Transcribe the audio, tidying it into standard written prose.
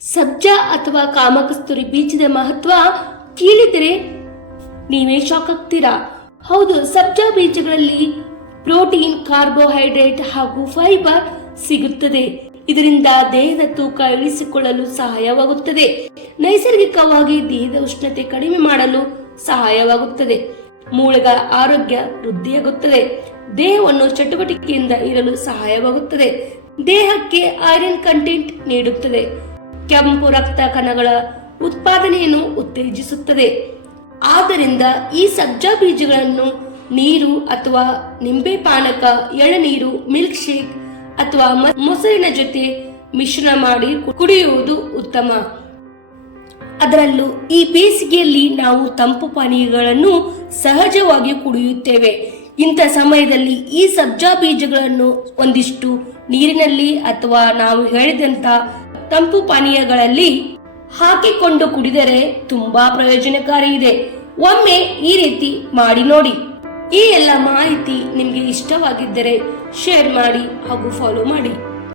ಸಬ್ಜಾ ಅಥವಾ ಕಾಮಕಸ್ತೂರಿ ಬೀಜದ ಮಹತ್ವ ಕೇಳಿದರೆ ನೀವೇ ಶಾಕ್ ಆಗ್ತೀರಾ. ಹೌದು, ಸಬ್ಜಾ ಬೀಜಗಳಲ್ಲಿ ಪ್ರೋಟೀನ್, ಕಾರ್ಬೋಹೈಡ್ರೇಟ್ ಹಾಗೂ ಫೈಬರ್ ಸಿಗುತ್ತದೆ. ಇದರಿಂದ ದೇಹದ ತೂಕ ಇಳಿಸಿಕೊಳ್ಳಲು ಸಹಾಯವಾಗುತ್ತದೆ. ನೈಸರ್ಗಿಕವಾಗಿ ದೇಹದ ಉಷ್ಣತೆ ಕಡಿಮೆ ಮಾಡಲು ಸಹಾಯವಾಗುತ್ತದೆ. ಮೂಳೆಗಳ ಆರೋಗ್ಯ ವೃದ್ಧಿಯಾಗುತ್ತದೆ. ದೇಹವನ್ನು ಚಟುವಟಿಕೆಯಿಂದ ಇರಲು ಸಹಾಯವಾಗುತ್ತದೆ. ದೇಹಕ್ಕೆ ಐರನ್ ಕಂಟೆಂಟ್ ನೀಡುತ್ತದೆ. ಕೆಂಪು ರಕ್ತ ಕಣಗಳ ಉತ್ಪಾದನೆಯನ್ನು ಉತ್ತೇಜಿಸುತ್ತದೆ. ಆದ್ದರಿಂದ ಈ ಸಬ್ಜಾ ಬೀಜಗಳನ್ನು ನೀರು ಅಥವಾ ನಿಂಬೆ ಪಾನಕ, ಎಳನೀರು, ಮಿಲ್ಕ್ ಶೇಕ್ ಅಥವಾ ಮೊಸರಿನ ಜೊತೆ ಮಿಶ್ರಣ ಮಾಡಿ ಕುಡಿಯುವುದು ಉತ್ತಮ. ಅದರಲ್ಲೂ ಈ ಬೇಸಿಗೆಯಲ್ಲಿ ನಾವು ತಂಪು ಪಾನೀಯಗಳನ್ನು ಸಹಜವಾಗಿ ಕುಡಿಯುತ್ತೇವೆ. ಇಂಥ ಸಮಯದಲ್ಲಿ ಈ ಸಬ್ಜಾ ಬೀಜಗಳನ್ನು ಒಂದಿಷ್ಟು ನೀರಿನಲ್ಲಿ ಅಥವಾ ನಾವು ಹೇಳಿದಂತ ತಂಪು ಪಾನೀಯಗಳಲ್ಲಿ ಹಾಕಿಕೊಂಡು ಕುಡಿದರೆ ತುಂಬಾ ಪ್ರಯೋಜನಕಾರಿ ಇದೆ. ಒಮ್ಮೆ ಈ ರೀತಿ ಮಾಡಿ ನೋಡಿ. ಈ ಎಲ್ಲ ಮಾಹಿತಿ ನಿಮಗೆ ಇಷ್ಟವಾಗಿದ್ದರೆ ಶೇರ್ ಮಾಡಿ ಹಾಗೂ ಫಾಲೋ ಮಾಡಿ.